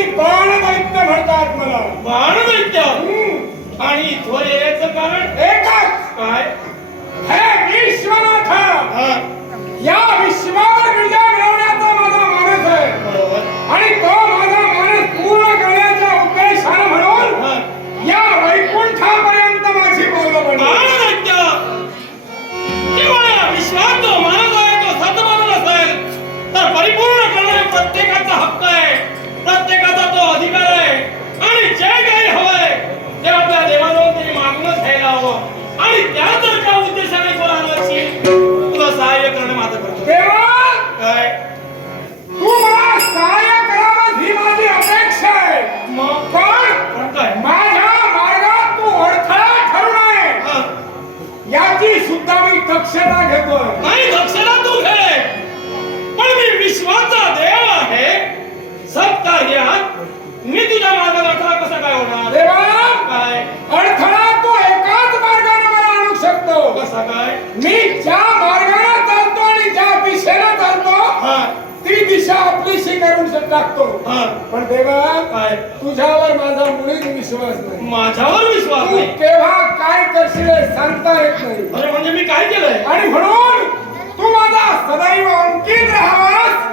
दैत्याधिपती बाण दैत्य म्हणतात मला. बाणदैत्य. आणि येण्याचं कारण? एकच. काय? हे विश्वनाथ हा, या विश्वावर टाकतो हा. पण देवा काय? तुझ्यावर माझा मुळीच विश्वास नाही. माझ्यावर विश्वास तू नाही. केव्हा काय करशील हे सांगता येत नाही. अरे म्हणजे मी काय केलंय? आणि म्हणून तू माझा सदैव अंकित राहावास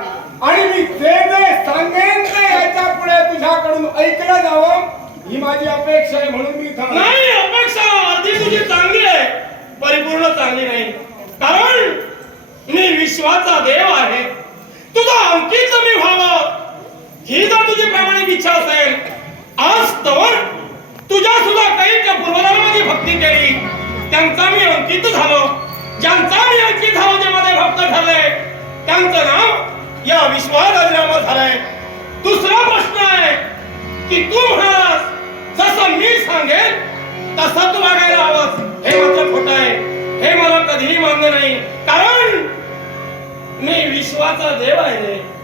आणि मी जे जे सांगेन ते याच्यापुढे तुझ्याकडून ऐकलं जावं ही माझी अपेक्षा आहे म्हणून मी थांबलो. नाही अपेक्षा अर्धी तुझी चांगली आहे. परिपूर्ण चांगली नाही. कारण मी विश्वाचा देव आहे. तुझा अंकित मी व्हावं. ही जर तुझी प्रामाणिक इच्छा असेल आज तर तुझ्या सुद्धा काही त्या पूर्वजांमध्ये भक्ती केली. त्यांचा मी अंकित झालो. ज्यांचा मी अंकित झालो ते माझे भक्त ठरले त्यांचं नाव या विश्वास राजीनामा झालंय. दुसरा प्रश्न आहे की तू म्हणालास जसं मी सांगेल तसं तू वागायला हवंस. हे मात्र खोट आहे. हे मला कधीही मान्य नाही. कारण मी विश्वाचा देव आहे.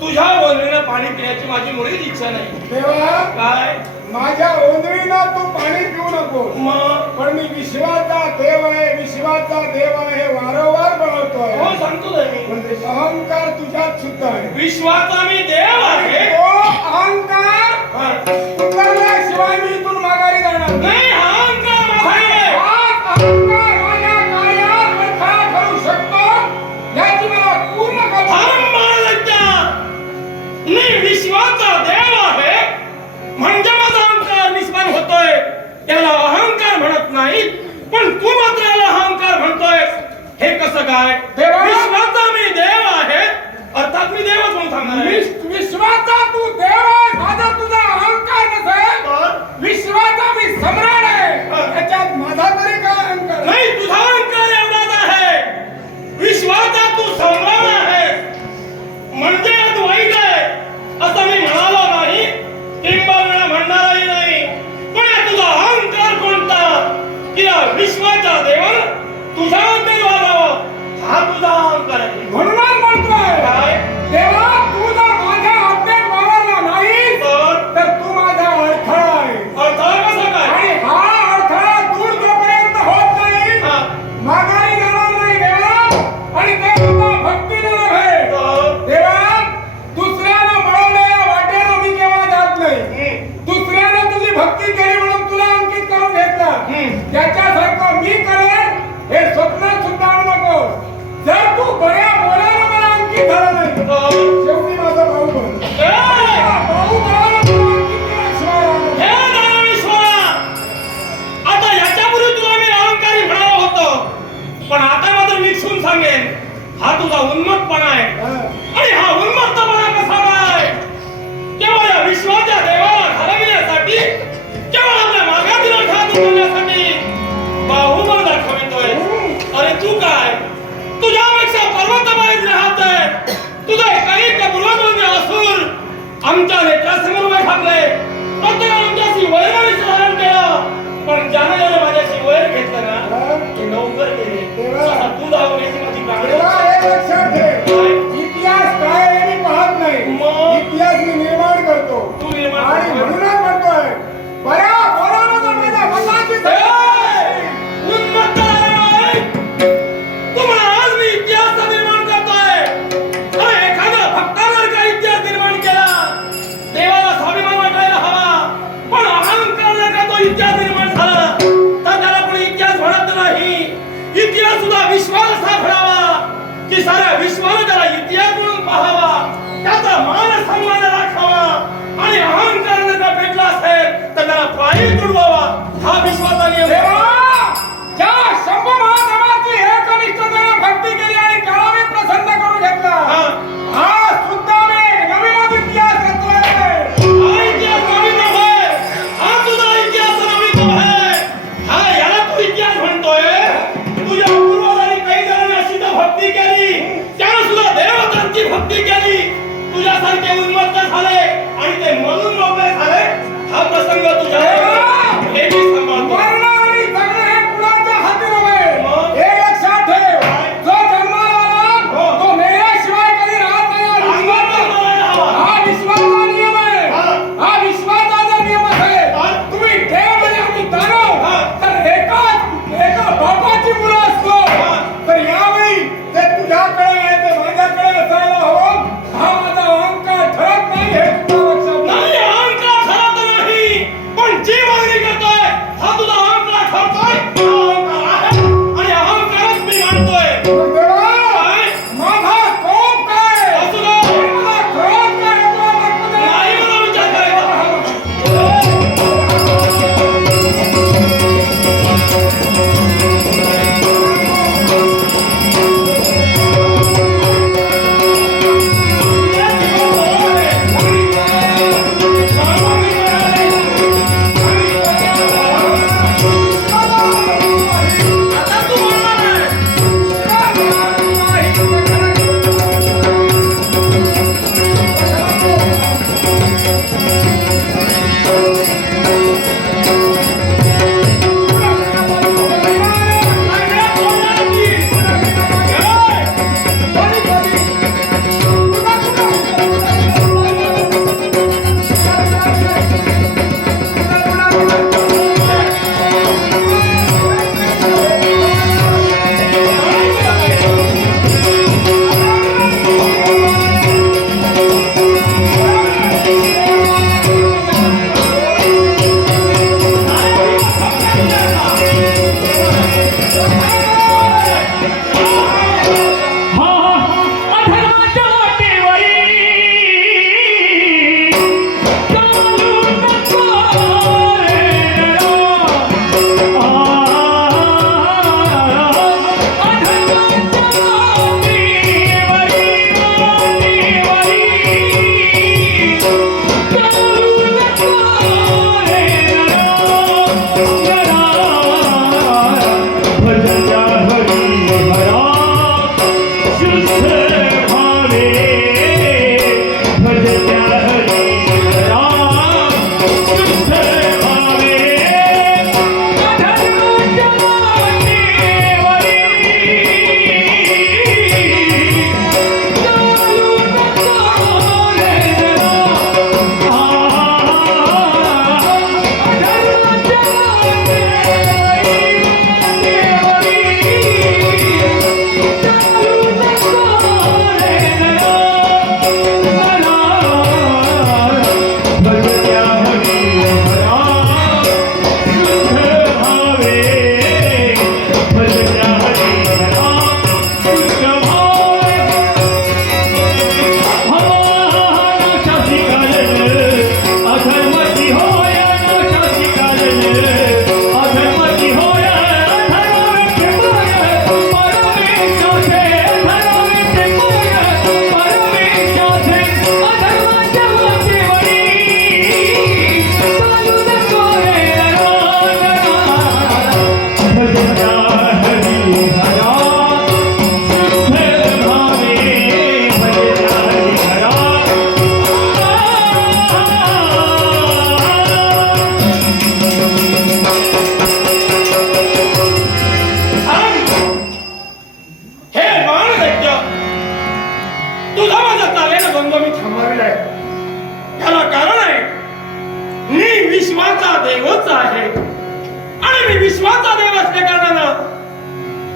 तुझ्या बोलणीनं पाणी पिण्याची माझी मुळीच इच्छा नाही. देवा काय? माझ्या ओंजळीनं तू पाणी पिऊ नको मग? पण मी विश्वाचा देव आहे विश्वाचा देव आहे हे वारंवार हो बनवतोय सांगतो रे मी. पण ते अहंकार तुझ्यात सुद्धा आहे. विश्वाचा मी देव आहे. तो अहंकार हा. उतरल्याशिवाय मी इथून माघारी जाणार नाही. नाही. पण तू मात्र याला अहंकार म्हणतोय. हे कसं काय! विश्वाचा मी देव आहे. अर्थात मी देवच म्हणून सांगणार विश्वाचा तू देव आहे माझा तुझा அமுதாங்கரன் तुझा उन्मत्तपणा आहे. आणि हा उन्मत्तपणा कसा काय केवळ या विश्वाच्या देवाला घालविण्यासाठी केवळ आपल्या मागातील दूर करण्यासाठी बाहुबल दाखवितोय. अरे तू काय? तुझ्यापेक्षा पर्वतबाहेर राहत आहे. तुझं काही पूर्वज असुर आमच्या नेत्रासमोर उभे ठाकले प्रत्येकाने आमच्याशी वैर धारण केलं. पण ज्याने माझ्याशी वैर घेतलं ना. ते लवकर गेले. तू जाऊन माझी कागडी Hey, साऱ्या विश्वाने त्याला इतिहास म्हणून पाहावा. त्याचा मान सन्मान राखावा. आणि अहंकार भेटला असेल तर त्याला पायी तुडवावा. हा आपका संगत जाए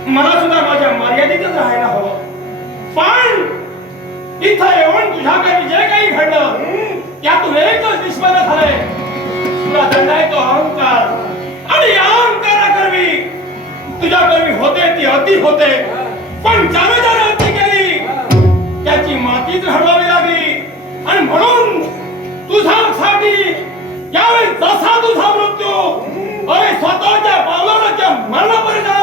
मला सुद्धा माझ्या मर्यादेतच राहायला हवं. पण इथं येऊन तुझ्याकडे जे काही घडलं त्यातून एकच निष्पन्न झालंय. तुला दंडाय तो अहंकार. आणि या अहंकाराकरवी तुझ्याकरवी होते ती अति होते. पण ज्याने ज्याने अति केली त्याची मातीच हडवावी लागली. आणि म्हणून तुझ्यासाठी यावेळी जसा तुझा मृत्यू अरे स्वतःच्या पावलाच्या मरणापर्यंत